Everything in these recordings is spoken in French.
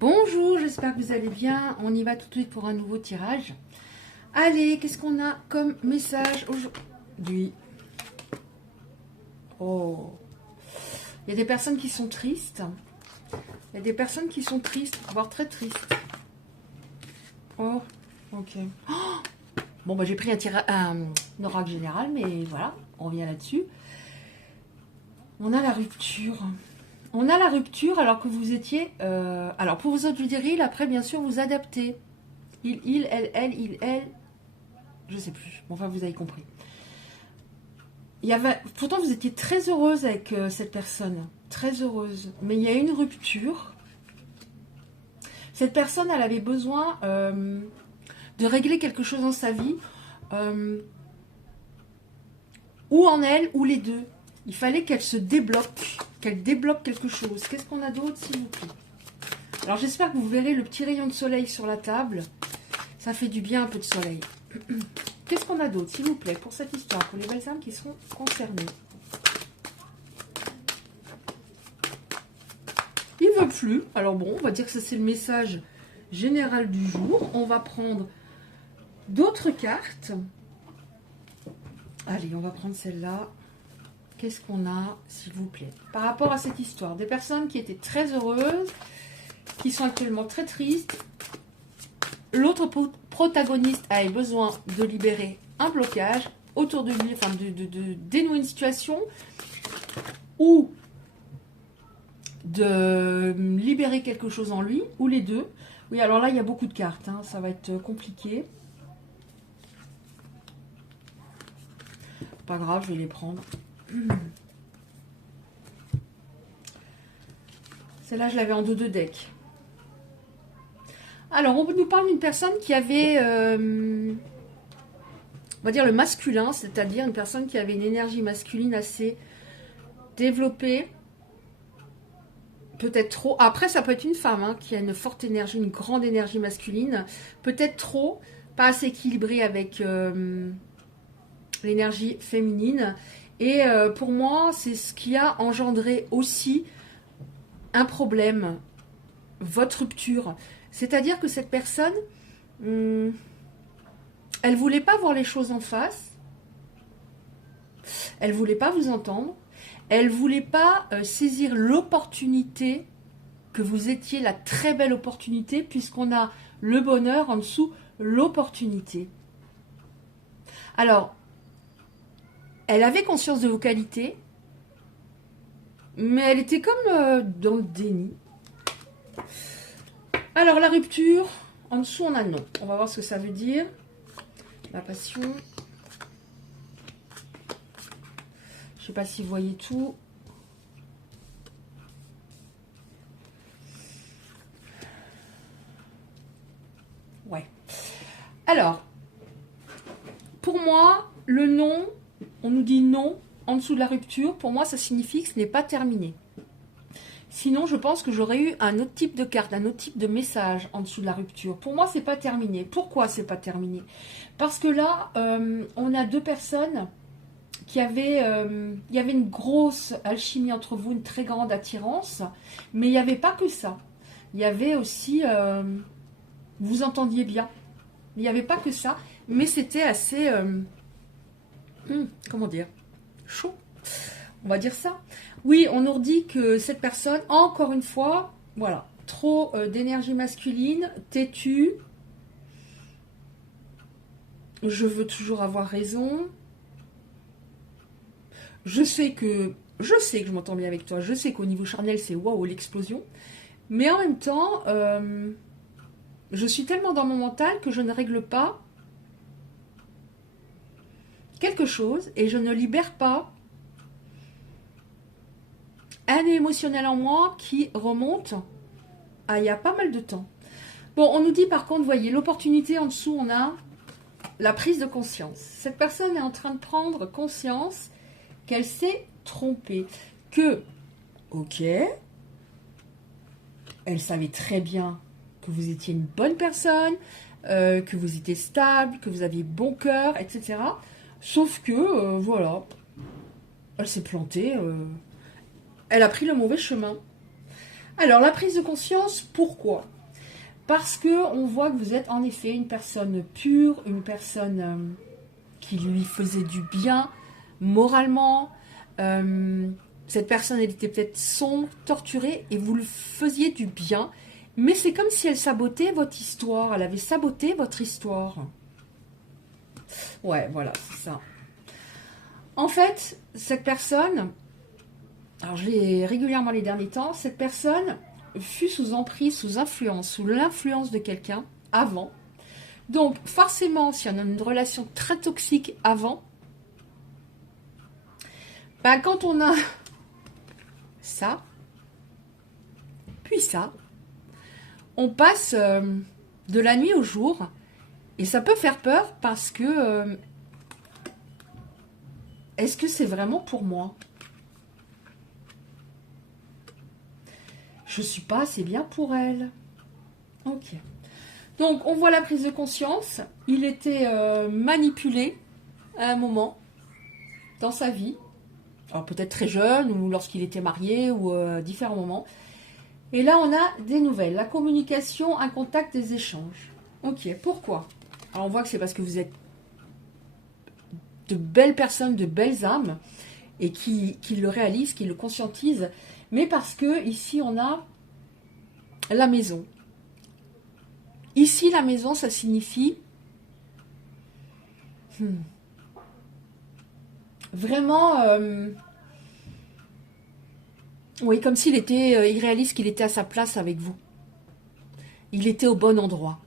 Bonjour, j'espère que vous allez bien. On y va tout de suite pour un nouveau tirage. Allez, qu'est-ce qu'on a comme message aujourd'hui? Oh, il y a des personnes qui sont tristes. Il y a des personnes qui sont tristes, voire très tristes. Oh, ok. Oh, bon, bah, j'ai pris un oracle général, mais voilà, on revient là-dessus. On a la rupture. On a la rupture alors que vous étiez... alors, pour vous autres, je dirais, il, après, bien sûr, vous adaptez. Il, elle, je sais plus. Bon, enfin, vous avez compris. Pourtant, vous étiez très heureuse avec cette personne. Très heureuse. Mais il y a une rupture. Cette personne, elle avait besoin de régler quelque chose dans sa vie. Ou en elle, ou les deux. Il fallait qu'elle se débloque. Qu'elle débloque quelque chose. Qu'est-ce qu'on a d'autre, s'il vous plaît? Alors, j'espère que vous verrez le petit rayon de soleil sur la table. Ça fait du bien, un peu de soleil. Qu'est-ce qu'on a d'autre, s'il vous plaît, pour cette histoire, pour les belles âmes qui seront concernées? Il ne veut plus. Alors bon, on va dire que ça, c'est le message général du jour. On va prendre d'autres cartes. Allez, on va prendre celle-là. Qu'est-ce qu'on a, s'il vous plaît, par rapport à cette histoire? Des personnes qui étaient très heureuses, qui sont actuellement très tristes. L'autre protagoniste avait besoin de libérer un blocage autour de lui, enfin de dénouer une situation ou de libérer quelque chose en lui, ou les deux. Oui, alors là, il y a beaucoup de cartes, hein, ça va être compliqué. Pas grave, je vais les prendre. Celle-là, je l'avais en dos de deck. Alors, on nous parle d'une personne qui avait, on va dire le masculin, c'est-à-dire une personne qui avait une énergie masculine assez développée, peut-être trop. Après, ça peut être une femme hein, qui a une forte énergie, une grande énergie masculine, peut-être trop, pas assez équilibrée avec l'énergie féminine. Et pour moi, c'est ce qui a engendré aussi un problème, votre rupture. C'est-à-dire que cette personne, elle voulait pas voir les choses en face, elle voulait pas vous entendre, elle voulait pas saisir l'opportunité que vous étiez, la très belle opportunité, puisqu'on a le bonheur en dessous, l'opportunité. Alors, elle avait conscience de vos qualités, mais elle était comme dans le déni. Alors, la rupture, en dessous, on a non. On va voir ce que ça veut dire. La passion. Je ne sais pas si vous voyez tout. Ouais. Alors, pour moi, le non, on nous dit non en dessous de la rupture. Pour moi, ça signifie que ce n'est pas terminé. Sinon, je pense que j'aurais eu un autre type de carte, un autre type de message en dessous de la rupture. Pour moi, c'est pas terminé. Pourquoi c'est pas terminé? Parce que là, on a deux personnes qui avaient... il y avait une grosse alchimie entre vous, une très grande attirance. Mais il n'y avait pas que ça. Il y avait aussi... vous entendiez bien. Il n'y avait pas que ça. Mais c'était assez... comment dire? Chaud. On va dire ça. Oui, on nous dit que cette personne, encore une fois, voilà, trop d'énergie masculine, têtue. Je veux toujours avoir raison. Je sais que je m'entends bien avec toi. Je sais qu'au niveau charnel, c'est waouh, l'explosion. Mais en même temps, je suis tellement dans mon mental que je ne règle pas quelque chose et je ne libère pas un émotionnel en moi qui remonte à il y a pas mal de temps. Bon, on nous dit par contre, voyez, l'opportunité en dessous, on a la prise de conscience. Cette personne est en train de prendre conscience qu'elle s'est trompée. Que, ok, elle savait très bien que vous étiez une bonne personne, que vous étiez stable, que vous aviez bon cœur, etc. Sauf que, voilà, elle s'est plantée... elle a pris le mauvais chemin. Alors, la prise de conscience, pourquoi? Parce que on voit que vous êtes en effet une personne pure, une personne qui lui faisait du bien moralement. Cette personne, elle était peut-être sombre, torturée, et vous le faisiez du bien. Mais c'est comme si elle sabotait votre histoire. Elle avait saboté votre histoire. Ouais, voilà, c'est ça. En fait, cette personne, alors je l'ai régulièrement les derniers temps, cette personne fut sous emprise, sous influence, sous l'influence de quelqu'un avant. Donc, forcément, si on a une relation très toxique avant, ben, quand on a ça, puis ça, on passe de la nuit au jour, et ça peut faire peur parce que est-ce que c'est vraiment pour moi? Je suis pas assez bien pour elle. Ok. Donc, on voit la prise de conscience. Il était manipulé à un moment dans sa vie. Alors, peut-être très jeune, ou lorsqu'il était marié, ou différents moments. Et là, on a des nouvelles. La communication, un contact, des échanges. Ok, pourquoi? Alors, on voit que c'est parce que vous êtes de belles personnes, de belles âmes, et qui le réalisent, qui le conscientisent. Mais parce que ici, on a la maison. Ici, la maison, ça signifie vraiment, oui, comme s'il était, il réalise qu'il était à sa place avec vous. Il était au bon endroit.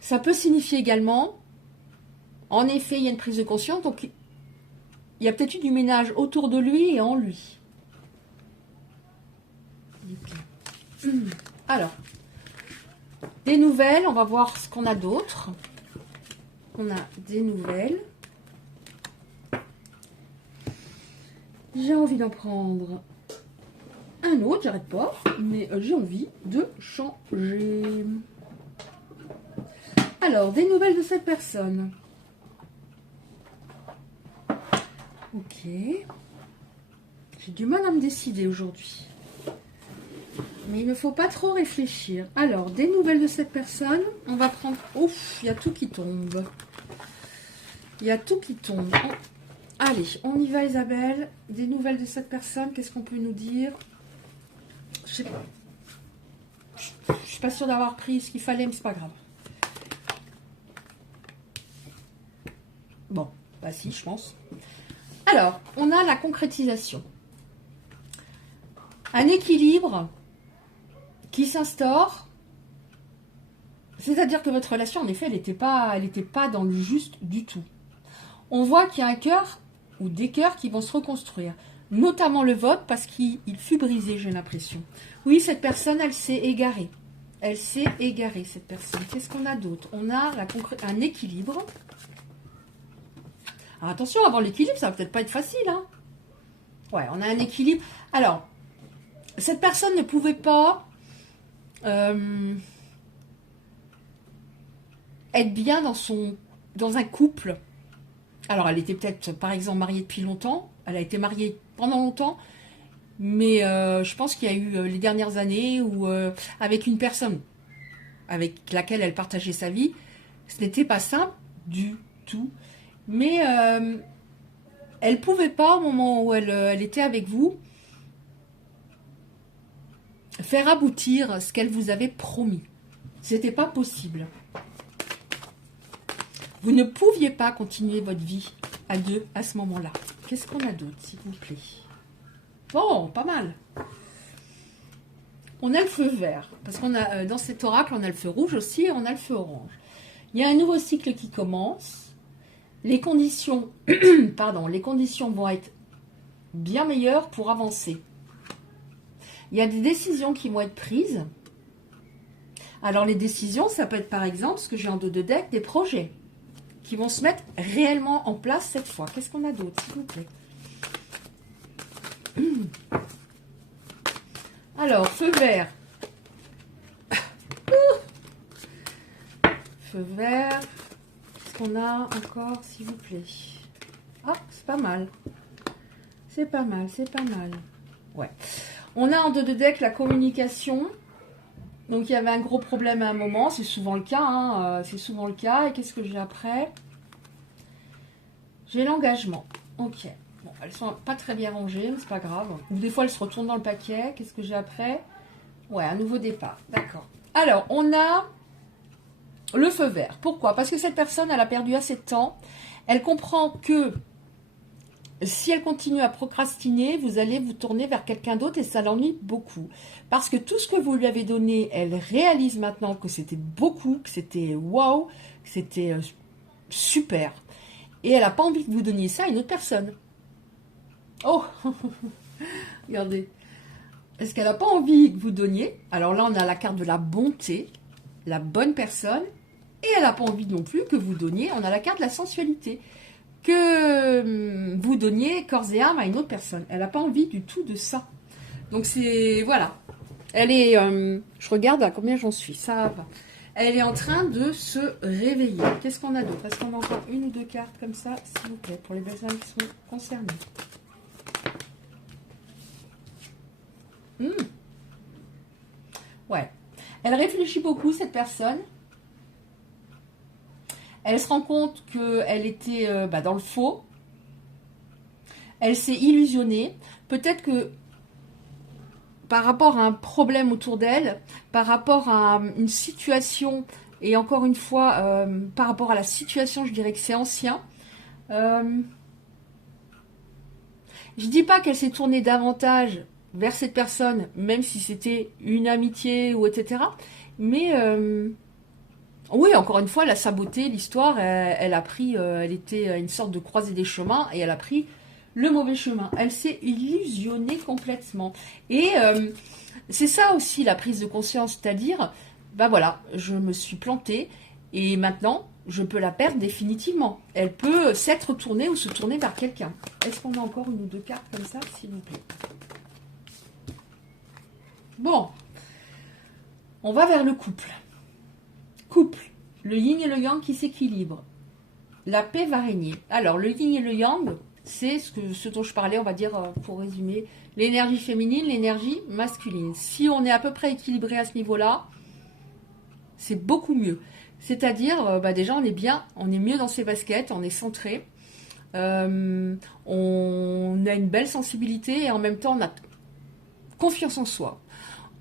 Ça peut signifier également, en effet, il y a une prise de conscience, donc il y a peut-être eu du ménage autour de lui et en lui. Alors, des nouvelles, on va voir ce qu'on a d'autre. On a des nouvelles. J'ai envie d'en prendre un autre, j'arrête pas, mais j'ai envie de changer. Alors, des nouvelles de cette personne. Ok. J'ai du mal à me décider aujourd'hui. Mais il ne faut pas trop réfléchir. Alors, des nouvelles de cette personne. On va prendre... Ouf, il y a tout qui tombe. Il y a tout qui tombe. Allez, on y va Isabelle. Des nouvelles de cette personne, qu'est-ce qu'on peut nous dire? Je sais pas. Je suis pas sûre d'avoir pris ce qu'il fallait, mais c'est pas grave. Bon, bah si, je pense. Alors, on a la concrétisation. Un équilibre qui s'instaure. C'est-à-dire que votre relation, en effet, elle n'était pas dans le juste du tout. On voit qu'il y a un cœur ou des cœurs qui vont se reconstruire. Notamment le vôtre parce qu'il fut brisé, j'ai l'impression. Oui, cette personne, elle s'est égarée. Elle s'est égarée, cette personne. Qu'est-ce qu'on a d'autre? On a un équilibre. Alors, attention, avant l'équilibre, ça va peut-être pas être facile. Hein. Ouais, on a un équilibre. Alors, cette personne ne pouvait pas être bien dans un couple. Alors, elle était peut-être, par exemple, mariée depuis longtemps. Elle a été mariée pendant longtemps. Mais je pense qu'il y a eu les dernières années où, avec une personne avec laquelle elle partageait sa vie, ce n'était pas simple du tout. Mais elle ne pouvait pas, au moment où elle était avec vous, faire aboutir ce qu'elle vous avait promis. C'était pas possible. Vous ne pouviez pas continuer votre vie à deux à ce moment-là. Qu'est-ce qu'on a d'autre, s'il vous plaît? Bon, pas mal. On a le feu vert, parce qu'on a dans cet oracle, on a le feu rouge aussi, et on a le feu orange. Il y a un nouveau cycle qui commence. Les conditions, les conditions vont être bien meilleures pour avancer. Il y a des décisions qui vont être prises. Alors les décisions, ça peut être par exemple, ce que j'ai en dos de deck, des projets qui vont se mettre réellement en place cette fois. Qu'est-ce qu'on a d'autre, s'il vous plaît? Alors, feu vert. Feu vert. Qu'est-ce qu'on a encore, s'il vous plaît? Ah, c'est pas mal. C'est pas mal, c'est pas mal. Ouais. On a en deux de deck la communication. Donc il y avait un gros problème à un moment, c'est souvent le cas, hein, c'est souvent le cas. Et qu'est-ce que j'ai après? J'ai l'engagement. Ok. Bon, elles sont pas très bien rangées, mais c'est pas grave. Ou des fois elles se retournent dans le paquet. Qu'est-ce que j'ai après? Ouais, un nouveau départ. D'accord. Alors, on a le feu vert. Pourquoi? Parce que cette personne, elle a perdu assez de temps. Elle comprend que si elle continue à procrastiner, vous allez vous tourner vers quelqu'un d'autre et ça l'ennuie beaucoup. Parce que tout ce que vous lui avez donné, elle réalise maintenant que c'était beaucoup, que c'était waouh, que c'était super. Et elle n'a pas envie que vous donniez ça à une autre personne. Oh, regardez. Est-ce qu'elle n'a pas envie que vous donniez? Alors là, on a la carte de la bonté, la bonne personne. Et elle n'a pas envie non plus que vous donniez. On a la carte de la sensualité. Que vous donniez corps et âme à une autre personne. Elle n'a pas envie du tout de ça. Donc c'est... Voilà. Elle est... je regarde à combien j'en suis. Ça va. Elle est en train de se réveiller. Qu'est-ce qu'on a d'autre? Est-ce qu'on a encore une ou deux cartes comme ça, s'il vous plaît, pour les personnes qui sont concernées? Ouais. Elle réfléchit beaucoup, cette personne. Elle se rend compte qu'elle était dans le faux. Elle s'est illusionnée. Peut-être que par rapport à un problème autour d'elle, par rapport à une situation, et encore une fois, par rapport à la situation, je dirais que c'est ancien. Je dis pas qu'elle s'est tournée davantage vers cette personne, même si c'était une amitié ou etc. Mais oui, encore une fois, elle a saboté l'histoire. Elle a pris, elle était à une sorte de croisée des chemins et elle a pris le mauvais chemin. Elle s'est illusionnée complètement. Et c'est ça aussi la prise de conscience, c'est-à-dire, bah voilà, je me suis plantée et maintenant je peux la perdre définitivement. Elle peut s'être tournée ou se tourner vers quelqu'un. Est-ce qu'on a encore une ou deux cartes comme ça, s'il vous plaît? Bon, on va vers le couple. Couple, le yin et le yang qui s'équilibrent. La paix va régner. Alors, le yin et le yang, c'est ce dont je parlais, on va dire, pour résumer, l'énergie féminine, l'énergie masculine. Si on est à peu près équilibré à ce niveau-là, c'est beaucoup mieux. C'est-à-dire, déjà, on est bien, on est mieux dans ses baskets, on est centré, on a une belle sensibilité et en même temps, on a confiance en soi.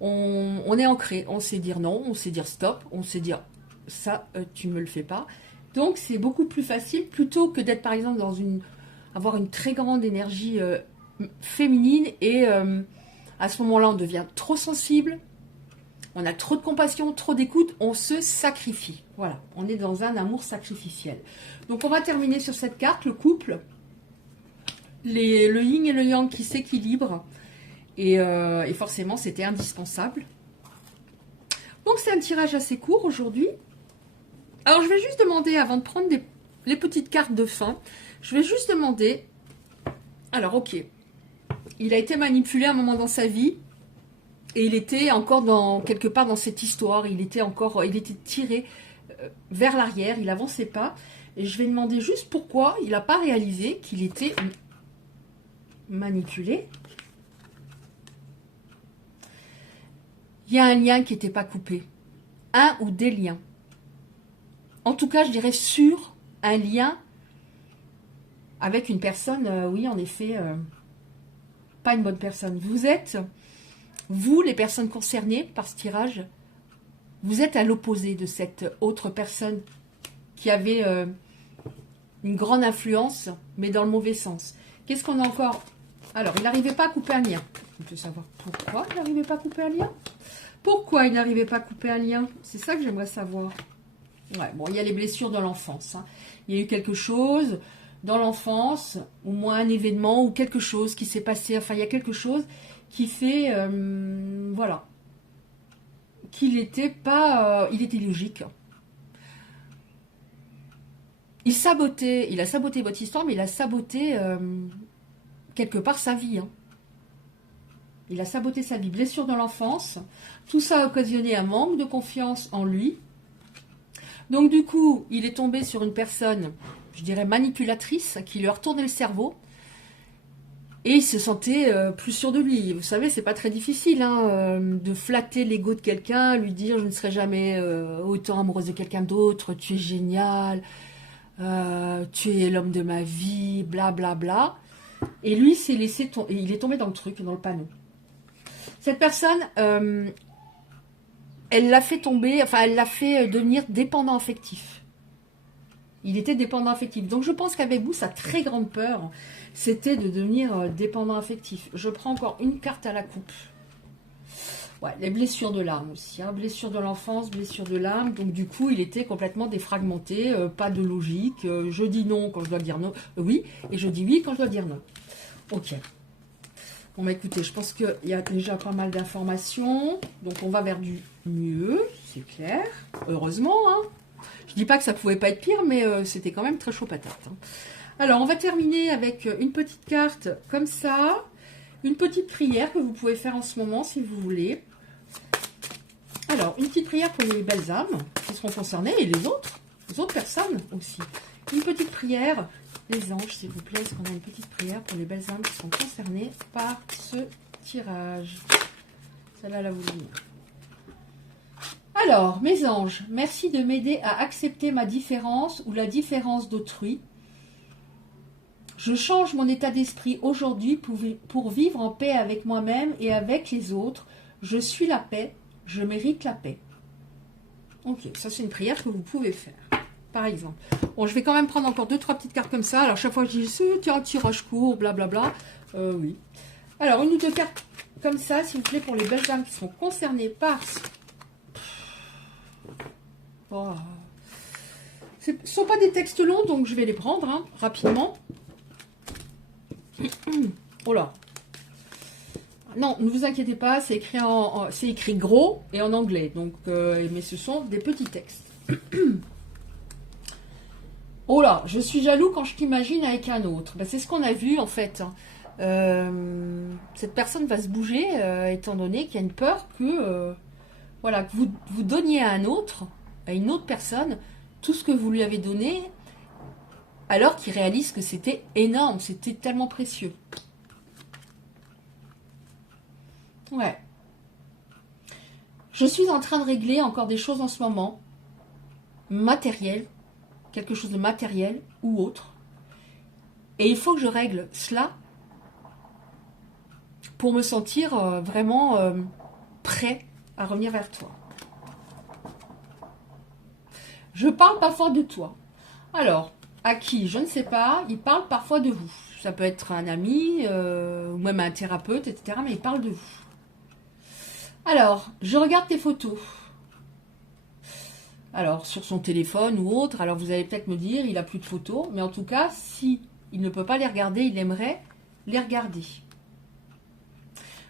On est ancré, on sait dire non, on sait dire stop, on sait dire ça, tu ne me le fais pas. Donc c'est beaucoup plus facile plutôt que d'être par exemple avoir une très grande énergie féminine et à ce moment-là on devient trop sensible, on a trop de compassion, trop d'écoute, on se sacrifie. Voilà, on est dans un amour sacrificiel. Donc on va terminer sur cette carte, le couple, le yin et le yang qui s'équilibrent et forcément c'était indispensable. Donc c'est un tirage assez court aujourd'hui. Alors je vais juste demander, avant de prendre les petites cartes de fin, je vais juste demander, alors ok, il a été manipulé à un moment dans sa vie, et il était encore quelque part dans cette histoire, il était tiré vers l'arrière, il avançait pas, et je vais demander juste pourquoi il n'a pas réalisé qu'il était manipulé. Il y a un lien qui n'était pas coupé, un ou des liens. En tout cas, je dirais sur un lien avec une personne, oui, en effet, pas une bonne personne. Vous, les personnes concernées par ce tirage, vous êtes à l'opposé de cette autre personne qui avait une grande influence, mais dans le mauvais sens. Qu'est-ce qu'on a encore? Alors, il n'arrivait pas à couper un lien. On peut savoir pourquoi il n'arrivait pas à couper un lien? Pourquoi il n'arrivait pas à couper un lien? C'est ça que j'aimerais savoir. Ouais, bon, il y a les blessures de l'enfance. Hein. Il y a eu quelque chose dans l'enfance, au moins un événement ou quelque chose qui s'est passé. Enfin, il y a quelque chose qui fait, voilà, qu'il n'était pas, il était logique. Il a saboté votre histoire, mais il a saboté quelque part sa vie. Hein. Il a saboté sa vie. Blessure dans l'enfance. Tout ça a occasionné un manque de confiance en lui. Donc du coup, il est tombé sur une personne, je dirais manipulatrice, qui lui a retourné le cerveau. Et il se sentait plus sûr de lui. Vous savez, c'est pas très difficile hein, de flatter l'ego de quelqu'un, lui dire je ne serai jamais autant amoureuse de quelqu'un d'autre, tu es génial, tu es l'homme de ma vie, bla bla bla. Et lui s'est laissé il est tombé dans le truc, dans le panneau. Cette personne, elle l'a fait tomber, enfin elle l'a fait devenir dépendant affectif. Il était dépendant affectif. Donc je pense qu'avec vous, sa très grande peur, c'était de devenir dépendant affectif. Je prends encore une carte à la coupe. Ouais, les blessures de l'âme aussi. Hein. Blessures de l'enfance, blessures de l'âme. Donc du coup, il était complètement défragmenté, pas de logique. Je dis non quand je dois dire non. Oui, et je dis oui quand je dois dire non. Ok. Bon, bah écoutez, je pense qu'il y a déjà pas mal d'informations. Donc on va vers du mieux, c'est clair. Heureusement, hein. Je dis pas que ça pouvait pas être pire, mais c'était quand même très chaud patate. Hein. Alors, on va terminer avec une petite carte comme ça. Une petite prière que vous pouvez faire en ce moment, si vous voulez. Alors, une petite prière pour les belles âmes qui seront concernées et les autres personnes aussi. Une petite prière, les anges, s'il vous plaît. Est-ce qu'on a une petite prière pour les belles âmes qui sont concernées par ce tirage? Celle-là, la vous lire. Alors, mes anges, merci de m'aider à accepter ma différence ou la différence d'autrui. Je change mon état d'esprit aujourd'hui pour vivre en paix avec moi-même et avec les autres. Je suis la paix, je mérite la paix. Ok, ça c'est une prière que vous pouvez faire, par exemple. Bon, je vais quand même prendre encore 2-3 petites cartes comme ça. Alors, chaque fois que je dis, tiens, tirage court, blablabla. Oui. Alors, une ou deux cartes comme ça, s'il vous plaît, pour les belles dames qui sont concernées par... Oh. Ce ne sont pas des textes longs, donc je vais les prendre hein, rapidement. Oh là. Non, ne vous inquiétez pas, c'est écrit, c'est écrit gros et en anglais. Donc, mais ce sont des petits textes. Oh là, je suis jaloux quand je t'imagine avec un autre. Ben, c'est ce qu'on a vu en fait. Cette personne va se bouger étant donné qu'il y a une peur que, voilà, que vous donniez à un autre, à une autre personne, tout ce que vous lui avez donné, alors qu'il réalise que c'était énorme, c'était tellement précieux. Ouais. Je suis en train de régler encore des choses en ce moment, matérielles, quelque chose de matériel ou autre. Et il faut que je règle cela pour me sentir vraiment prêt à revenir vers toi. Je parle parfois de toi. Alors, à qui? Je ne sais pas. Il parle parfois de vous. Ça peut être un ami, ou même un thérapeute, etc. Mais il parle de vous. Alors, je regarde tes photos. Alors, sur son téléphone ou autre. Alors, vous allez peut-être me dire, il n'a plus de photos. Mais en tout cas, si il ne peut pas les regarder, il aimerait les regarder.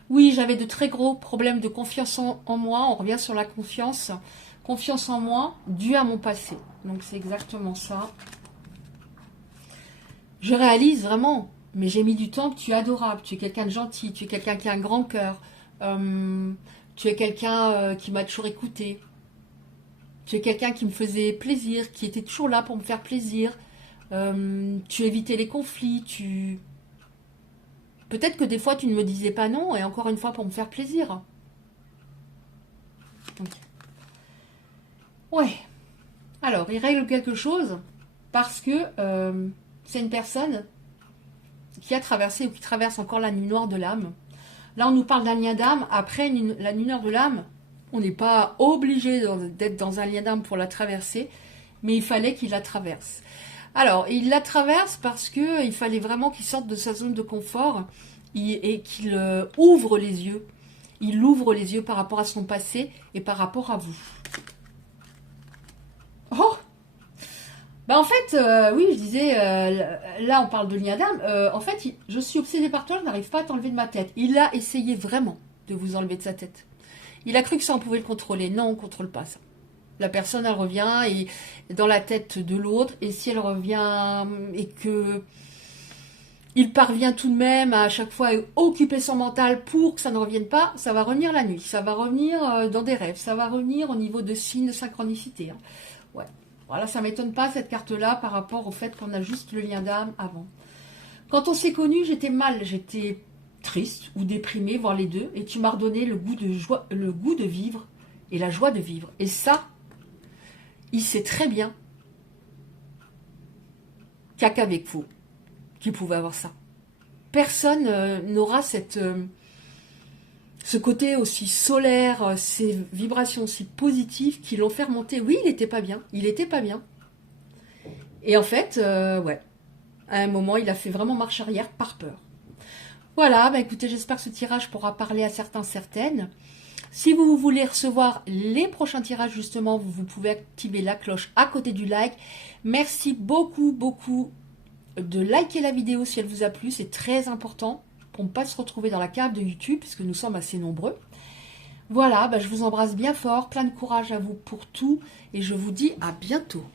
Oui, j'avais de très gros problèmes de confiance en moi. On revient sur la confiance. Confiance en moi, due à mon passé. Donc, c'est exactement ça. Je réalise vraiment, mais j'ai mis du temps, que tu es adorable. Tu es quelqu'un de gentil. Tu es quelqu'un qui a un grand cœur. Tu es quelqu'un qui m'a toujours écouté. Tu es quelqu'un qui me faisait plaisir, qui était toujours là pour me faire plaisir. Tu évitais les conflits. Peut-être que des fois, tu ne me disais pas non, et encore une fois, pour me faire plaisir. Okay. Ouais. Alors, il règle quelque chose parce que c'est une personne qui a traversé ou qui traverse encore la nuit noire de l'âme. Là, on nous parle d'un lien d'âme. Après la nuit noire de l'âme, on n'est pas obligé d'être dans un lien d'âme pour la traverser, mais il fallait qu'il la traverse. Alors, il la traverse parce qu'il fallait vraiment qu'il sorte de sa zone de confort et qu'il ouvre les yeux. Il ouvre les yeux par rapport à son passé et par rapport à vous. Oh! Ben en fait, oui, je disais, là on parle de lien d'âme. En fait, je suis obsédée par toi, je n'arrive pas à t'enlever de ma tête. Il a essayé vraiment de vous enlever de sa tête. Il a cru que ça, on pouvait le contrôler. Non, on ne contrôle pas ça. La personne, elle revient et dans la tête de l'autre. Et si elle revient et que il parvient tout de même à chaque fois à occuper son mental pour que ça ne revienne pas, ça va revenir la nuit. Ça va revenir dans des rêves. Ça va revenir au niveau de signes de synchronicité. Hein. Ouais. Voilà, ça ne m'étonne pas cette carte-là par rapport au fait qu'on a juste le lien d'âme avant. Quand on s'est connus, j'étais mal, j'étais triste ou déprimée, voire les deux, et tu m'as redonné le goût de joie, le goût de vivre et la joie de vivre. Et ça, il sait très bien qu'il n'y a qu'avec vous qu'il pouvait avoir ça. Personne n'aura ce côté aussi solaire, ces vibrations aussi positives qui l'ont fait remonter. Oui, il n'était pas bien, il n'était pas bien. Et en fait, ouais, à un moment, il a fait vraiment marche arrière par peur. Voilà, bah écoutez, j'espère que ce tirage pourra parler à certains, certaines. Si vous voulez recevoir les prochains tirages, justement, vous pouvez activer la cloche à côté du like. Merci beaucoup, beaucoup de liker la vidéo si elle vous a plu. C'est très important pour ne pas se retrouver dans la cave de YouTube, puisque nous sommes assez nombreux. Voilà, bah je vous embrasse bien fort. Plein de courage à vous pour tout. Et je vous dis à bientôt.